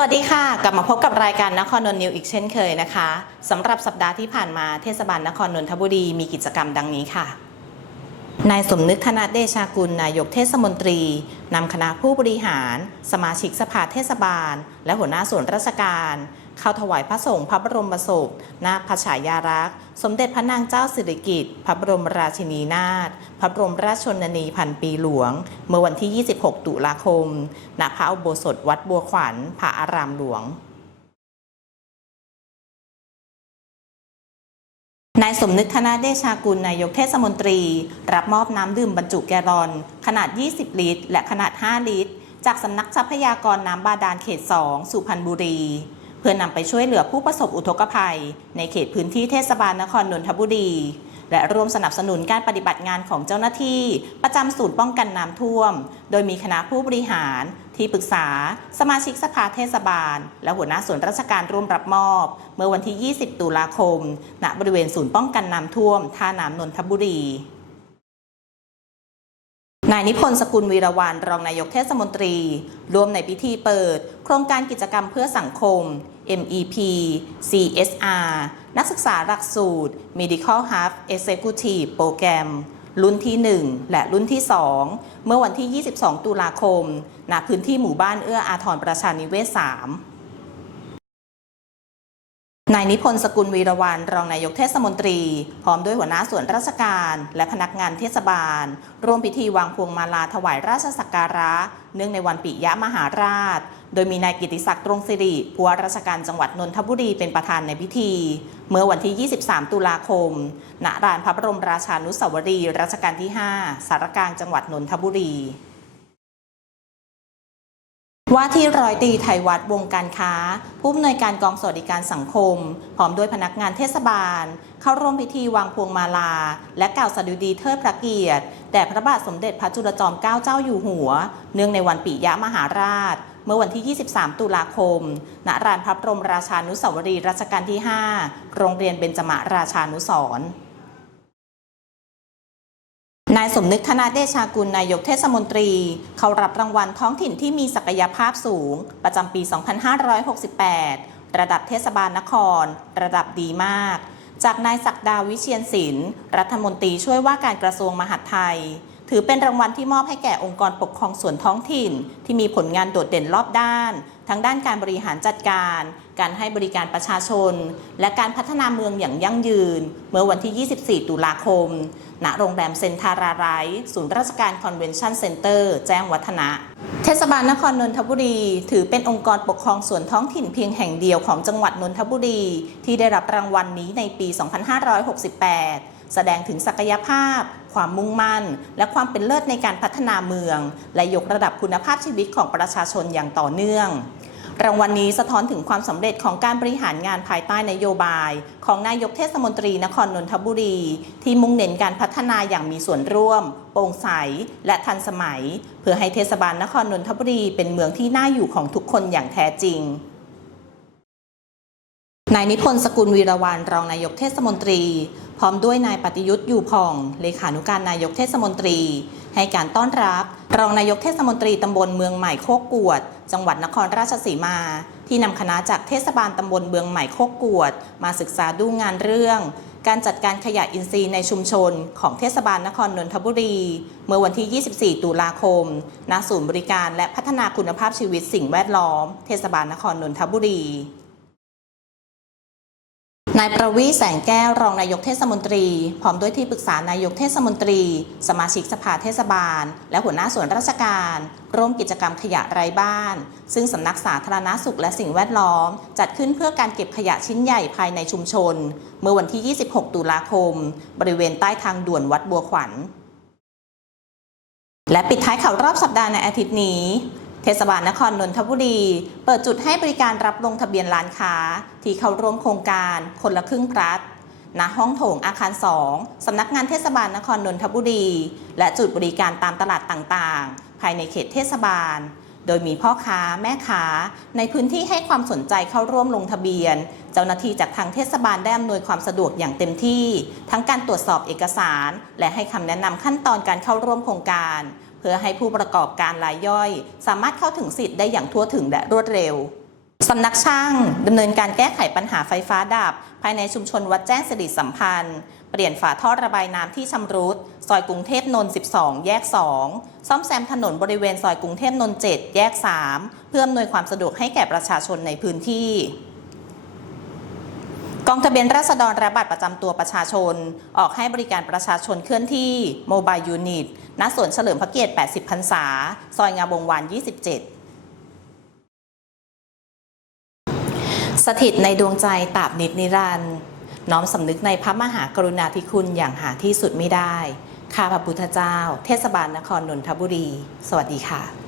วัสดีค่ะ กลับมาพบกับรายการนครนนท์นิวอีกเช่นเคยนะคะสำหรับสัปดาห์ที่ผ่านมาเทศบาลนครนนทบุรีมีกิจกรรมดังนี้ค่ะนายสมนึกธนเดชากุลนายกเทศมนตรีนำคณะผู้บริหาร สมาชิกสภาเทศบาล และหัวหน้าส่วนราชการ เข้าถวายพระสงฆ์พระบรมศพณพระฉายารักษ์ สมเด็จพระนางเจ้าสิริกิติ์ พระบรมราชินีนาถ พระบรมราชชนนีพันปีหลวง เมื่อวันที่ 26 ตุลาคม ณ พระอุโบสถวัดบัวขวัญ พระอารามหลวงนายสมนึกธนาเดชากุลนายกเทศมนตรี รับมอบน้ำดื่มบรรจุแกลลอน ขนาด 20 ลิตร และขนาด 5 ลิตร จากสำนักทรัพยากรน้ำบาดาลเขต 2 สุพรรณบุรี เพื่อนำไปช่วยเหลือผู้ประสบอุทกภัย ในเขตพื้นที่เทศบาลนครนนทบุรี และร่วมสนับสนุนการปฏิบัติงานของเจ้าหน้าที่ ประจำศูนย์ป้องกันน้ำท่วม โดยมีคณะผู้บริหาร ที่ปรึกษา สมาชิกสภาเทศบาล และหัวหน้าส่วนราชการร่วมรับมอบ เมื่อวันที่ 20 ตุลาคม ณ บริเวณศูนย์ป้องกันน้ำท่วมท่าน้ำนนทบุรี นายนิพนธ์สกุลวีรวันรองนายกเทศมนตรี ร่วมในพิธีเปิด โครงการกิจกรรมเพื่อสังคม MEP CSR นักศึกษาหลักสูตร Medical Hub Executive Program รุ่นที่ 1 และรุ่นที่ 2 เมื่อวันที่ 22 ตุลาคม ณ พื้นที่หมู่บ้านเอื้ออาทรประชานิเวศ 3 นายนิพนธ์สกุลวีรวันรองนายกเทศมนตรี พร้อมด้วยหัวหน้าส่วนราชการ และพนักงานเทศบาล ร่วมพิธีวางพวงมาลาถวายราชสักการะ เนื่องในวันปิยมหาราช โดยมีนายกิติศักดิ์ตรงสิริผู้ว่าราชการจังหวัดนนทบุรีเป็นประธานในพิธี เมื่อวันที่ 23 ตุลาคม ณลานพระบรมราชานุสาวรีย์รัชกาลที่ 5 สารกลางจังหวัดนนทบุรี ว่าที่ร้อยตีไทยวัดวงการค้า ผู้อำนวยการกองสวัสดิการสังคม พร้อมด้วยพนักงานเทศบาล เข้าร่วมพิธีวางพวงมาลา และกล่าวสดุดีเทิดพระเกียรติแด่พระบาทสมเด็จพระจุลจอมเกล้าเจ้าอยู่หัว เนื่องในวันปิยมหาราช เมื่อวันที่ 23 ตุลาคม ณลานพระบรมราชานุสาวรีย์รัชกาลที่ 5 โรงเรียนเบญจมาราชานุสรณ์ นายสมนึกธนาเดชากุลนายกเทศมนตรี เขารับรางวัลท้องถิ่นที่มีศักยภาพสูง ประจำปี 2568 ระดับเทศบาลนคร ระดับดีมาก จากนายศักดาวิเชียนศิลป์รัฐมนตรีช่วยว่าการกระทรวงมหาดไทย ถือเป็นรางวัลที่มอบให้แก่องค์กรปกครองส่วนท้องถิ่น ที่มีผลงานโดดเด่นรอบด้าน ทั้งด้านการบริหารจัดการ การให้บริการประชาชน และการพัฒนาเมืองอย่างยั่งยืน เมื่อวันที่ 24 ตุลาคม ณ โรงแรมเซนทาราไรท์ศูนย์ราชการคอนเวนชั่นเซ็นเตอร์แจ้งวัฒนะ เทศบาลนครนนทบุรี ถือเป็นองค์กรปกครองส่วนท้องถิ่นเพียงแห่งเดียวของจังหวัดนนทบุรี ที่ได้รับรางวัลนนี้ในปี 2568แสดงถึงศักยภาพ ความมุ่งมั่น และความเป็นเลิศในการพัฒนาเมือง และยกระดับคุณภาพชีวิตของประชาชนอย่างต่อเนื่อง รางวัลนนี้สะท้อนถึงความสำเร็จของการบริหารงานภายใต้นโยบาย ของนายกเทศมนตรีนครนนทบุรี ที่มุ่งเน้นการพัฒนาอย่างมีส่วนร่วมโปร่งใส และทันสมัย เพื่อให้เทศบาลนครนนทบุรีเป็นเมืองที่น่าอยู่ของทุกคนอย่างแท้จริงนายนิพนธ์สกุลวีรวันรองนายกเทศมนตรี พร้อมด้วยนายปฏิยุทธ์อยู่ผ่อง เลขานุการนายกเทศมนตรี ให้การต้อนรับ รองนายกเทศมนตรีตำบลเมืองใหม่โคกกวด จังหวัดนครราชสีมา ที่นำคณะจากเทศบาลตำบลเมืองใหม่โคกกวด มาศึกษาดูงานเรื่อง การจัดการขยะอินทรีย์ในชุมชน ของเทศบาลนครนนทบุรี เมื่อวันที่ 24 ตุลาคม ณ ศูนย์บริการและพัฒนาคุณภาพชีวิตสิ่งแวดล้อม เทศบาลนครนนทบุรี นายประวีแสงแก้วรองนายกเทศมนตรี พร้อมด้วยที่ปรึกษานายกเทศมนตรี สมาชิกสภาเทศบาล และหัวหน้าส่วนราชการ ร่วมกิจกรรมขยะไร้บ้าน ซึ่งสำนักสาธารณสุขและสิ่งแวดล้อม จัดขึ้นเพื่อการเก็บขยะชิ้นใหญ่ภายในชุมชน เมื่อวันที่ 26 ตุลาคม บริเวณใต้ทางด่วนวัดบัวขวัญ และปิดท้ายข่าวรอบสัปดาห์ในอาทิตย์นี้ ทศบาลนครนนทบุรี เปิดจุดให้บริการรับลงทะเบียนร้านค้า ที่เข้าร่วมโครงการคนละครึ่งพลัดณห้องโถงอาคาร 2 สำนักงานเทศบาลนครนนทบุรี และจุดบริการตามตลาดต่างๆ ภายในเขตเทศบาล โดยมีพ่อค้าแม่ค้า ในพื้นที่ให้ความสนใจเข้าร่วมลงทะเบียน เจ้าหน้าที่จากทางเทศบาลได้อำนวยความสะดวกอย่างเต็มที่ ทั้งการตรวจสอบเอกสาร และให้คำแนะนำขั้นตอนการเข้าร่วมโครงการ เพื่อให้ผู้ประกอบการรายย่อย สามารถเข้าถึงสิทธิ์ได้อย่างทั่วถึงและรวดเร็วสำนักช่างดำเนินการแก้ไขปัญหาไฟฟ้าดับ ภายในชุมชนวัดแจ้งสิริสัมพันธ์ เปลี่ยนฝาท่อระบายน้ำที่ชำรุด ซอยกรุงเทพนนท์ 12 แยก 2 ซ่อมแซมถนนบริเวณซอยกรุงเทพนนท์ 7 แยก 3 เพื่ออำนวยความสะดวกให้แก่ประชาชนในพื้นที่ กองทะเบียนราษฎรและบัตรประจำตัวประชาชน ออกให้บริการประชาชนเคลื่อนที่โมบายยูนิตณสวนเฉลิมพระเกียรติ 80 พรรษา ซอยงามวงวาน 27 สถิตในดวงใจตาบนิดนิรันดร์น้อมสำนึกในพระมหากรุณาธิคุณอย่างหาที่สุดไม่ได้ ข้าพระพุทธเจ้า เทศบาลนครนนทบุรี สวัสดีค่ะ